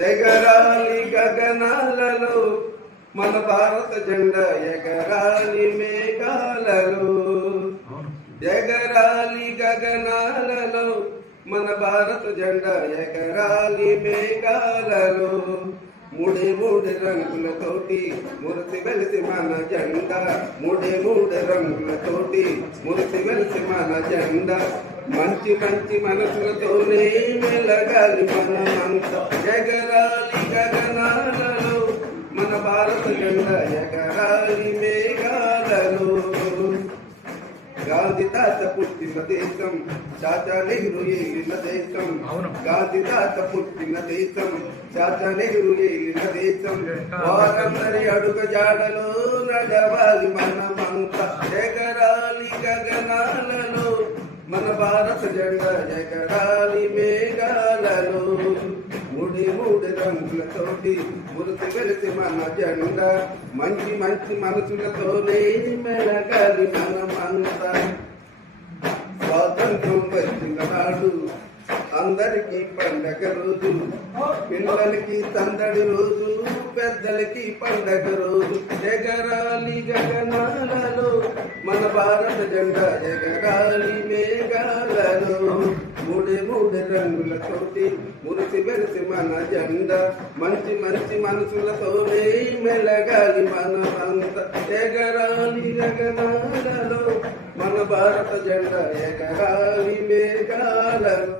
ఎగరాలి గగనాలలో మన భారత జెండా ఎగరాలి మేఘాలలో ఎగరాలి గగనాలలో మన భారత జెండా ఎగరాలి మేఘాలలో మూడే మూడు రంగులతోటి మురిసి వెలిసి మన జెండా మూడే మూడు రంగులతోటి మురిసి వెలిసి మన జెండా మంచి మంచి మనసులతోనే మెలగాలి మనమంతా ఎగరాలి గగనాలలో మన భారత జెండా ఎగరాలి మేఘాలలో గాంధీ తాత పుట్టిన దేశం చాచా నెహ్రూ ఏలిన దేశం గాంధీ తాత పుట్టిన దేశం చాచా నెహ్రూ ఏలిన దేశం వారందరి అడుగు జాడలో నడవాలి మనమంతా ఎగరాలి గగనాలలో మన భారత జెండా ఎగరాలి మేఘాలలో మూడే మూడు రంగులతోటి మురిసి వెలిసి మన జెండా మంచి మంచి మనసులతోనే మెలగాలి మనమంతా స్వాతంత్రం వచ్చిన నాడు అందరికీ పండగ రోజు పిల్లలకి సందడి రోజు పెద్దలకి పండగ రోజు ఎగరాలి గగనాలలో మన భారత జెండా ఎగరాలి మేఘాలలో మూడే మూడు రంగులతోటి మురిసి వెలిసి మన జెండా మంచి మంచి మనసులతోనే మెలగాలి మనమంతా ఎగరాలి గగనాలలో మన భారత జెండా ఎగరాలి మేఘాలలో.